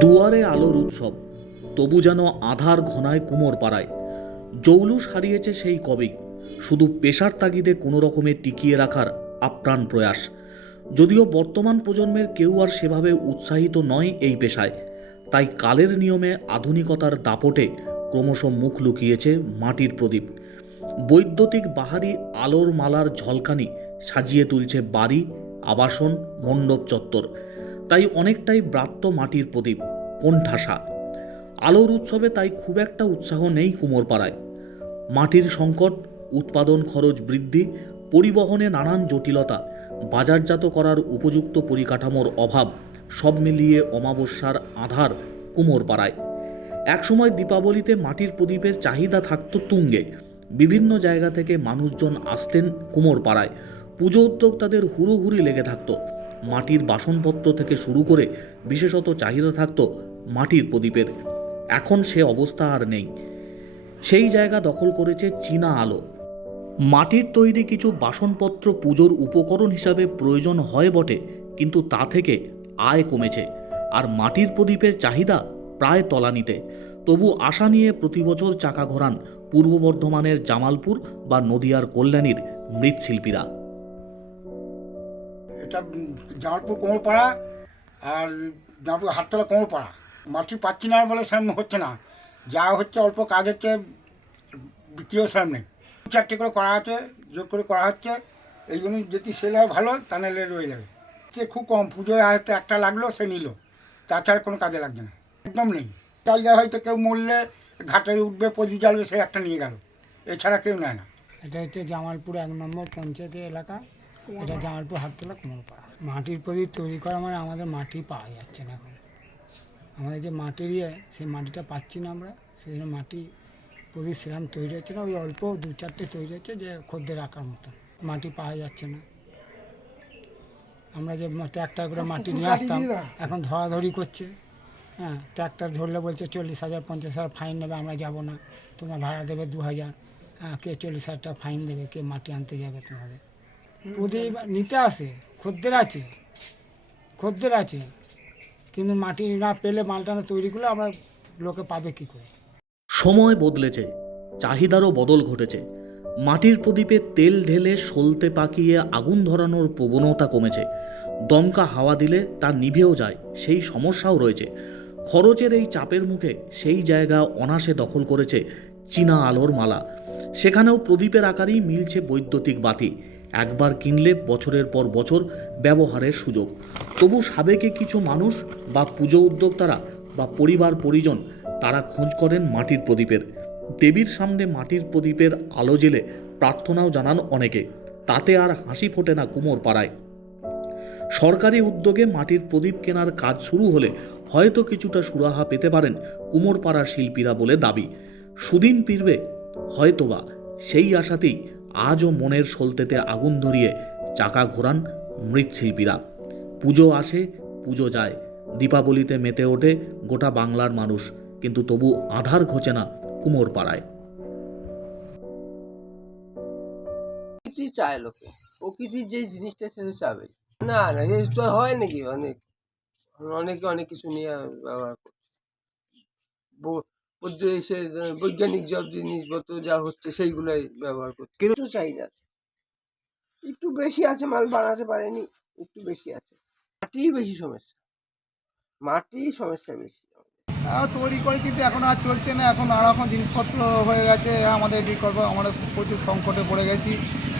দুয়ারে আলোর উৎসব, তবু যেন আধার ঘনায় কুমোর পাড়ায়। জৌলুস হারিয়েছে সেই কবেই, শুধু পেশার তাগিদে কোনো রকমে টিকিয়ে রাখার আপ্রাণ প্রয়াস। যদিও বর্তমান প্রজন্মের কেউ আর সেভাবে উৎসাহিত নয় এই পেশায়, তাই কালের নিয়মে আধুনিকতার দাপটে ক্রমশ মুখ লুকিয়েছে মাটির প্রদীপ। বৈদ্যুতিক বাহারি আলোর মালার ঝলকানি সাজিয়ে তুলছে বাড়ি, আবাসন, মণ্ডপ চত্বর, তাই অনেকটাই ব্রাত্য মাটির প্রদীপ। কোণঠাসা আলোর উৎসবে তাই খুব একটা উৎসাহ নেই কুমোরপাড়ায়। মাটির সংকট, উৎপাদন খরচ বৃদ্ধি, পরিবহনে নানান জটিলতা, বাজারজাত করার উপযুক্ত পরিকাঠামোর অভাব, সব মিলিয়ে অমাবস্যার আধার কুমোরপাড়ায়। একসময় দীপাবলিতে মাটির প্রদীপের চাহিদা থাকত তুঙ্গে। বিভিন্ন জায়গা থেকে মানুষজন আসতেন কুমোরপাড়ায়। পুজো উদ্যোক্তাদের হুড়োহুড়ি লেগে থাকতো। মাটির বাসনপত্র থেকে শুরু করে বিশেষত চাহিদা থাকতো মাটির প্রদীপের। এখন সে অবস্থা আর নেই। সেই জায়গা দখল করেছে চীনা আলো। মাটির তৈরি কিছু বাসনপত্র পুজোর উপকরণ হিসাবে প্রয়োজন হয় বটে, কিন্তু তা থেকে আয় কমেছে, আর মাটির প্রদীপের চাহিদা প্রায় তলানিতে। তবু আশা নিয়ে প্রতি বছর চাকা ঘোরান পূর্ব বর্ধমানের জামালপুর বা নদিয়ার কল্যাণীর মৃৎশিল্পীরা। উম জামালপুর কোমরপাড়া আর জামালপুর হাটতলা কোমরপাড়া মাটি পাচ্ছি না বলে সেরকম হচ্ছে না। যা হচ্ছে অল্প কাজ হচ্ছে, বিক্রিও সেরকম নেই। চারটে করে করা আছে জোর করে করা হচ্ছে। এই জন্য যদি সেল হয় ভালো তা নাহলে রয়ে যাবে। সে খুব কম, পুজোয় হয়তো একটা লাগল, সে নিল। তাছাড়া কোনো কাজে লাগছে না। একদম নেই। জায়গায় হয়তো কেউ মরলে ঘাটে উঠবে প্রদীপ জ্বালবে সে একটা নিয়ে গেল। এছাড়া কেউ নেয় না। এটা হচ্ছে জামালপুর এক নম্বর পঞ্চায়েতের এলাকা। এটা জামালপুর হাততলা কুমোরপাড়া মাটির প্রদীপ তৈরি করা মানে আমাদের মাটি পাওয়া যাচ্ছে না এখন। আমাদের যে মাটির ইয়ে সেই মাটিটা পাচ্ছি না আমরা। সেই জন্য মাটি প্রদীপ সেরকম তৈরি হচ্ছে না ওই অল্প দু চারটে তৈরি হচ্ছে যে খদ্দের রাখার মতো মাটি পাওয়া যাচ্ছে না। আমরা যে ট্র্যাক্টর করে মাটি নিয়ে আসতাম এখন ধরাধরি করছে। হ্যাঁ ট্র্যাক্টর ধরলে বলছে চল্লিশ হাজার পঞ্চাশ হাজার ফাইন নেবে আমরা যাব না। তোমার ভাড়া দেবে দু হাজার। হ্যাঁ কে চল্লিশ হাজার টাকা ফাইন দেবে কে মাটি আনতে যাবে তোমাদের। প্রদীপ নিতে আসে, খদ্দের আছে খদ্দের আছে। কিন্তু মাটি না পেলে মালটা না তৈরি করলে আমরা লোকে পাবে করে? সময় বদলেছে, চাহিদারও বদল ঘটেছে। মাটির প্রদীপে তেল ঢেলে সলতে পাকিয়ে আগুন ধরানোর প্রবণতা কমেছে। দমকা হাওয়া দিলে তা নিভেও যায়, সেই সমস্যাও রয়েছে। খরচের এই চাপের মুখে সেই জায়গা অনাসে দখল করেছে চীনা আলোর মালা। সেখানেও প্রদীপের আকারেই মিলছে বৈদ্যুতিক বাতি। একবার কিনলে বছরের পর বছর ব্যবহারের সুযোগ। তবু সাবেকে কিছু মানুষ বা পুজো উদ্যোক্তারা বা পরিবার পরিজন তারা খোঁজ করেন মাটির প্রদীপের। দেবীর সামনে মাটির প্রদীপের আলো জেলে প্রার্থনাও জানান অনেকে। তাতে আর হাসি ফোটে না কুমোর পাড়ায়। সরকারি উদ্যোগে মাটির প্রদীপ কেনার কাজ শুরু হলে হয়তো কিছুটা সুরাহা পেতে পারেন কুমোরপাড়ার শিল্পীরা বলে দাবি। সুদিন ফিরবে হয়তোবা সেই আশাতেই আজও মনের সলতেতে আগুন ধরিয়ে চাকা ঘোরান মৃৎশিল্পীরা। পুজো আসে, পুজো যায়। দীপাবলিতে মেতে ওঠে গোটা বাংলার মানুষ, কিন্তু তবু আধার ঘোচে না কুমোরপাড়ায়। প্রকৃতি চায় লোকে। প্রকৃতির যে জিনিসটা সেটা চাবে। না না তো হয় নাকি? অনেক, অনেকে অনেক কিছু নিয়ে ব্যবহার করছে। সে বৈজ্ঞানিক সব জিনিসপত্র যা হচ্ছে সেইগুলাই ব্যবহার করছে। কিন্তু চাহিদা আছে। একটু বেশি আছে মাল বানাতে পারেনি একটু বেশি আছে। মাটি বেশি সমস্যা। মাটি সমস্যা বেশি। তৈরি করে কিন্তু এখন আর চলছে না এখন নানা রকম জিনিসপত্র হয়ে গেছে আমাদের বিকল্প আমরা প্রচুর সংকটে পড়ে গেছি।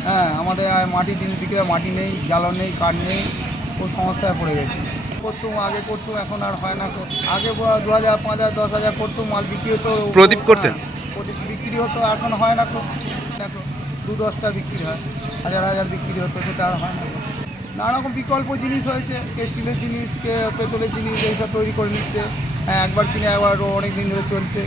হ্যাঁ আমাদের আর মাটি জিনিস বিক্রি হয়, মাটি নেই জ্বালান নেই কাঠ নেই খুব সমস্যায় পড়ে গেছি। করতুম আগে করতুম এখন আর হয় না আগে দু হাজার পাঁচ হাজার দশ হাজার করতুম মাল বিক্রি হতো। প্রদীপ করতেন? হ্যাঁ, প্রদীপ বিক্রি হতো এখন হয় না দু দশটা বিক্রি হয় হাজার হাজার বিক্রি হতো সেটা আর হয় না। নানা রকম বিকল্প জিনিস হয়েছে কে স্টিলের জিনিস কে পেতলের জিনিস এইসব তৈরি করে নিচ্ছে। হ্যাঁ একবার কিনে একবার অনেক দিন ধরে চলছে।